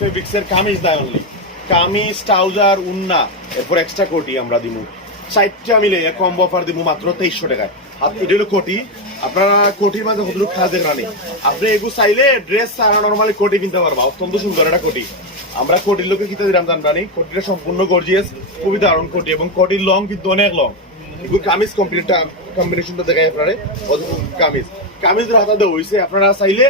ফেব্রিক্সের কামিজ দেয় only kameez trouser উন্না এরপর এক্সট্রা কোটি আমরা দিমু। সাইটটা মিলে কম্বো অফার দিমু মাত্র তেইশশো টাকায়। আর এটা হলো কোটি। আপনারা কোটির মাঝে কতটুকু খাজে রানি। আপনি এগু চাইলে ড্রেস ছাড়া নর্মালি কোটি কিনতে পারবা। অত্যন্ত সুন্দর একটা কোটি। আমরা কোটির লোকে কিনতে দিলাম জানবানি কোটিটা সম্পূর্ণ গর্জিয়াস খুবই দারুণ কোটি এবং কোটির লং কিন্তু অনেক লং এগুলো কামিজ কমপ্লিটটা কম্বিনেশনটা দেখায় আপনারা। কামিজ কামিজের হাতা দেওয়া হয়েছে আপনারা চাইলে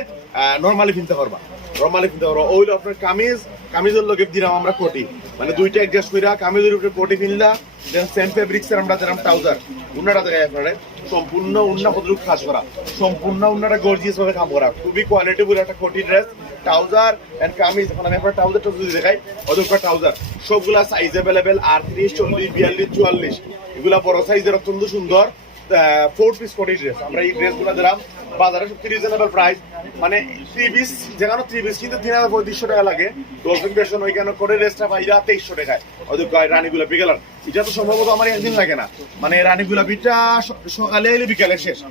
নর্মালি কিনতে পারবা। নর্মালি কিনতে পারবা ওইলো আপনার কামিজ, কামিজের লোকে দিলাম আমরা কোটি। মানে দুইটা অ্যাডজাস্ট কইরা কামিজের উপরে কোটি কিনলা দেন সেম ফেব্রিক্স এর আমরা দিলাম ট্রাউজার উন্নাটা দেখায় আপনারা। সম্পূর্ণ উন্না কতটুকু কাজ করা। সম্পূর্ণ উন্নাটা গর্জিয়াস ভাবে কাম করা। খুবই কোয়ালিটি বলে একটা কোটি ড্রেস ট্রাউজার এন্ড কামিজ। এখন আমি আপনার ট্রাউজারটা যদি দেখাই অদুকা ট্রাউজার সবগুলা সাইজ অ্যাভেলেবেল আটত্রিশ, চল্লিশ, বিয়াল্লিশ, চুয়াল্লিশ। এগুলা বড় সাইজের অত্যন্ত সুন্দর। ফোর পিস কোটি ড্রেস আমরা এই ড্রেসগুলো দিলাম বাজারে রিজনেবল প্রাইস মানে থ্রি যেখানে কিন্তু তিন হাজার পঁয়ত্রিশশো টাকা লাগে। বেশন ওইখানে করে ড্রেসটা তেইশশো টাকায়। ওদের কয় রানী গোলাপি কালার এটা তো সম্ভবত আমার একদিন লাগে না। মানে স- সকালে এলে বিকালে শেষ।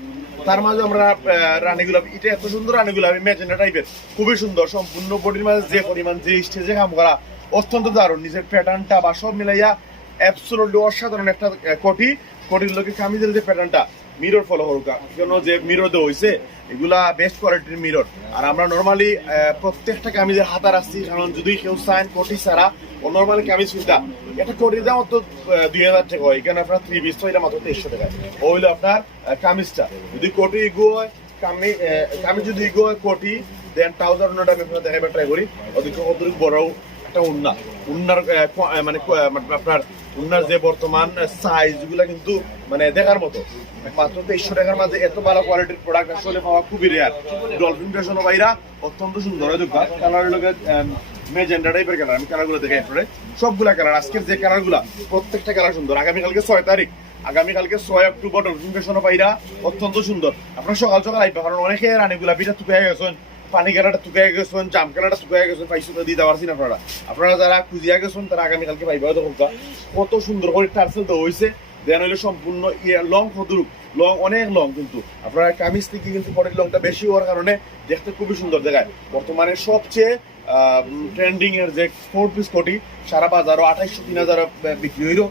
তার মাঝে আমরা রানী এটা এত সুন্দর রানী গোলাপি ম্যাজেন্ডা টাইপের খুবই সুন্দর, সম্পূর্ণ বডির মাঝে যে পরিমাণ, যে স্টেজে কাম করা, অত্যন্ত দারুণ। নিজের প্যাটার্নটা বা সব মিলাইয়া অ্যাবসোলুটলি অসাধারণ একটা কোটি কোটির লোকে কামিজের যে প্যাটার্নটা মিরর ফলো করুক। কেন যে মিরর দেওয়া হয়েছে, এগুলা বেস্ট কোয়ালিটির মিরর আর আমরা নর্মালি প্রত্যেকটা কামিজের হাতা রাখছি। কারণ যদি কেউ সাইন কোটি ছাড়া, ও নর্মালি কামিজ কিনতা, এটা কোটির দাম তো দুই হাজার টাকা হয়। এখানে আপনার থ্রি পিস তো এটা মাত্র তেইশশো টাকা। ও হইল আপনার কামিজটা। যদি কোটি ইগো কামি কামিজ যদি ইগো কোটি দেন ট্রাউজার অন্যটা আমি দেখাবার ট্রাই করি। কতটুকু বড় একটা উন্না। উন্নার মানে মানে আপনার উন্নার যে বর্তমান সাইজগুলা কিন্তু মানে দেখার মতো। মাত্র তেইশশো টাকার মাঝে এত ভালো কোয়ালিটির প্রোডাক্ট আসলে পাওয়া খুবই রেয়ার ডলফিন ফ্যাশন অত্যন্ত সুন্দর লোকে মেজেন্ডা টাইপের কালার আমি কালারগুলো দেখে আপনারে সবগুলা কালার আজকের যে প্রত্যেকটা কালার সুন্দর। আগামীকালকে ছয় তারিখ আগামীকালকে ছয় অক্টোবর ডলফিন ফ্যাশন বাইরা অত্যন্ত সুন্দর। আপনার সকাল সকাল আইবা, কারণ অনেকে রানীগুলা পিঠা তুকে গেছেন। পানি কেনাটা তুকাই গেছেন, জাম কেনাটা তুকাই গেছেন, পাইছো তো দিতে পারছি না আপনারা আপনারা যারা খুঁজিয়া গেছেন তারা আগামীকালকে পাইবা হয়তো কত সুন্দর করে টার্সেল তো হয়েছে দেন হইলে সম্পূর্ণ লং কতরূপ লং অনেক লং কিন্তু। আপনারা কামিজ থেকে কিন্তু পরের লংটা বেশি হওয়ার কারণে দেখতে খুবই সুন্দর দেখায় বর্তমানে সবচেয়ে ট্রেন্ডিং এর যে ফোর পিস কোটি, সারা বাজারও আঠাইশশো, তিন হাজার বিক্রি হইল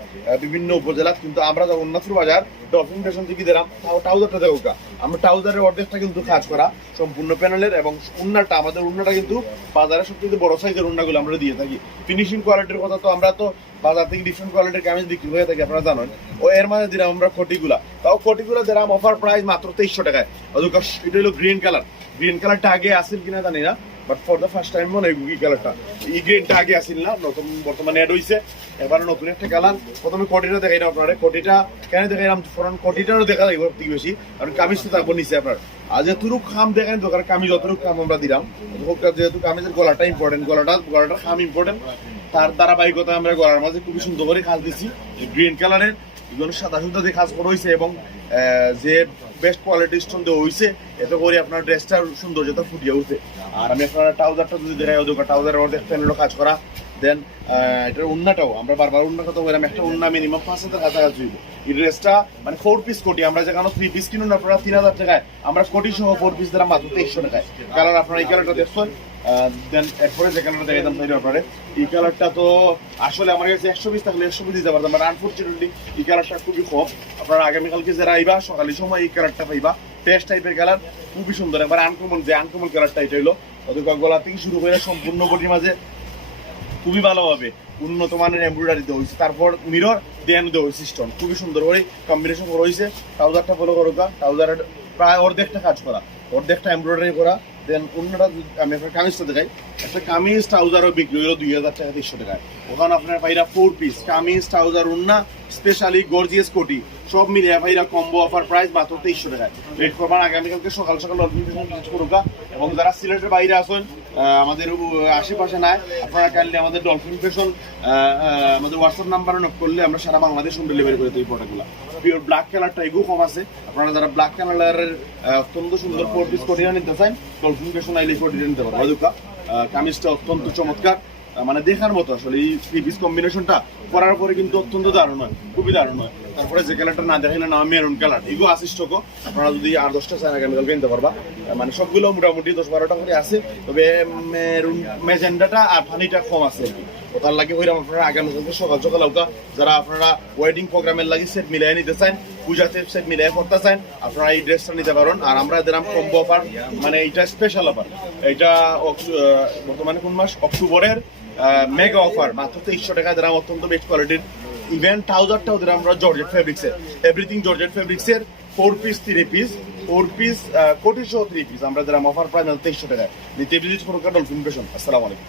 বিভিন্ন উপজেলা কিন্তু আমরা যখন উন্নাথুর বাজার ডলফিন স্টেশন থেকে দিলাম, তাও ট্রাউজারটা দেখো। আমরা ট্রাউজারের অর্ধেকটা কিন্তু কাজ করা, সম্পূর্ণ প্যানেলের এবং উন্নাটা আমাদের উন্নাটা কিন্তু বাজারে সবচেয়ে বড় সাইজের উন্নাগুলো আমরা দিয়ে থাকি। ফিনিশিং কোয়ালিটির কথা তো আমরা তো বাজার থেকে ডিফারেন্ট কোয়ালিটির কামিজ বিক্রি হয়ে থাকি, আপনারা জানেন। ও এর মাঝে দিলাম আমরা কোটিগুলা। তাও কোটিগুলা দিলাম অফার প্রাইস মাত্র তেইশশো টাকায়। অযথা এটা হলো গ্রিন কালার গ্রিন কালারটা আগে আসিল কিনা জানি না but for the first time মনে হয় গুগি কালারটা এই গ্রিনটা আগে আসিল না, নতুন বর্তমানে অ্যাড হয়েছে এবার নতুন একটা কালার প্রথমে কোটিটা দেখাই না আপনারা। কোটিটা কেন দেখাইলাম ফরন কোটিটারও দেখা লাগবে থেকে বেশি, কারণ তো থাকব নিচে আপনার। আর যেহেতু খাম দেখাই দোকান কামিজ যতটুকু খাম আমরা দিলাম। যেহেতু কামিজের গলাটা ইম্পর্টেন্ট গলাটা, গলাটার খাম ইম্পর্টেন্ট তার ধারাবাহিকতা আমরা গলার মাঝে খুবই সুন্দর করে খাল দিছি। গ্রিন কালারের এগুলো সাদা সুতা দিয়ে কাজ করা হয়েছে এবং যে বেস্ট কোয়ালিটি স্টোন দেওয়া হয়েছে, এতে করে আপনার ড্রেসটার সৌন্দর্যতা ফুটিয়ে উঠছে। আর আমি আপনার ট্রাউজারটা যদি দেখাই ওদের ট্রাউজারের অর্ধেক প্যানেলও কাজ করা। দেন এটার উন্নাটাও, আমরা বারবার উন্না কথা বললাম একটা উন্না মিনিমাম পাঁচ হাজার কাছাকাছি হইব। এই ড্রেসটা মানে ফোর পিস কোটি, আমরা যেখানে থ্রি পিস কিনুন, আপনারা তিন হাজার টাকায়, আমরা কোটি সহ ফোর পিস দ্বারা মাত্র তেইশশো টাকায়। কালার আপনারা এই কালারটা দেখছেন? দেন এরপরে যে কালারটা দেখাইতাম তাই আপনারে এই কালারটা তো আসলে আমার কাছে একশো পিস থাকলে একশো পিস দিতে পারতাম বাট আনফর্চুনেটলি এই কালারটা খুবই কম। আপনারা আগামীকালকে যারা আইবা, সকালের সময় এই কালারটা পাইবা। পেস্ট টাইপের কালার খুবই সুন্দর। একবার আনকমন যে আনকমন কালারটা এটা হইল, ওদের গলা থেকে শুরু করে সম্পূর্ণ বডির মাঝে খুবই ভালোভাবে উন্নত মানের এমব্রয়ডারি দেওয়া হয়েছে। তারপর মিরর দেন দেওয়া হয়েছে স্টোন খুবই সুন্দর করে কম্বিনেশন করা হয়েছে। ট্রাউজারটা ফলো করো ট্রাউজারের প্রায় অর্ধেকটা কাজ করা। অর্ধেকটা এমব্রয়ডারি করা। দেন অন্যটা আমি আপনার কামিজটা দেখাই একটা কামিজ ট্রাউজারও বিক্রি হলো দুই হাজার টাকা, তিনশো টাকায়। ওখানে আপনার ভাইরা ফোর পিস কামিজ ট্রাউজার উন্না স্পেশালি গর্জিয়াস কোটি, সব মিলিয়ে ভাইরা কম্বো অফার প্রাইস মাত্র তেইশশো টাকায়। রেট করবার আগামীকালকে সকাল সকাল অর্গানাইজেশন করুকা এবং যারা সিলেটের বাইরে আসেন আমাদের আশেপাশে নাই। আপনারা কাইন্ডলি আমাদের ডলফিন ফেশন আমাদের হোয়াটসঅ্যাপ নাম্বারে নক করলে আমরা সারা বাংলাদেশ হোম ডেলিভারি করে দিই প্রোডাক্টগুলো পিওর ব্ল্যাক কালারটা এগুলো কম আছে। আপনারা যারা ব্ল্যাক কালারের অত্যন্ত সুন্দর ফোর পিস কোটিয়া নিতে চান ডলফিন ফেশন আইলে কোটিয়া নিতে পারবেন কামিজটা অত্যন্ত চমৎকার। মানে দেখার মতো আসলে এই পিস কম্বিনেশনটা করার পরে কিন্তু অত্যন্ত দারুণ হয়, খুবই দারুণ হয়। তারপরে যে কালারটা না দেখেন না মেরুন কালার এগুলো স্টকও আপনারা যদি আর দশটা চান আগামীকাল কিনতে পারবা। মানে সবগুলো মোটামুটি দশ বারোটা করে আছে, তবে মেরুন মেজেন্ডাটা আর ফানিটা কম আছে আর কি। তার লাগে ওইরকম আপনারা আগামীকালকে সকাল সকাল ওটা যারা আপনারা ওয়েডিং প্রোগ্রামের লাগে সেট মিলাই নিতে চান পূজাতে সেট মিলাই করতে চান, আপনারা এই ড্রেসটা নিতে পারেন। আর আমরা দিলাম কম্বো অফার মানে এটা স্পেশাল অফার অক্টো- বর্তমানে কোন মাস? অক্টোবরের মেগা অফার মাত্র তেইশশো টাকা যারা অত্যন্ত বেস্ট কোয়ালিটির ইভেন ট্রাউজারটাও দিলাম আমরা জর্জেট ফেব্রিক্স এর। এভরিথিং জর্জেট ফেব্রিক্স এর four piece three piece four piece কোটি সহ থ্রি পিস আমরা দিলাম অফার প্রায় তেইশশো টাকায়। নিতে বিজিট ডলফিন পেশন আসসালামু আলাইকুম।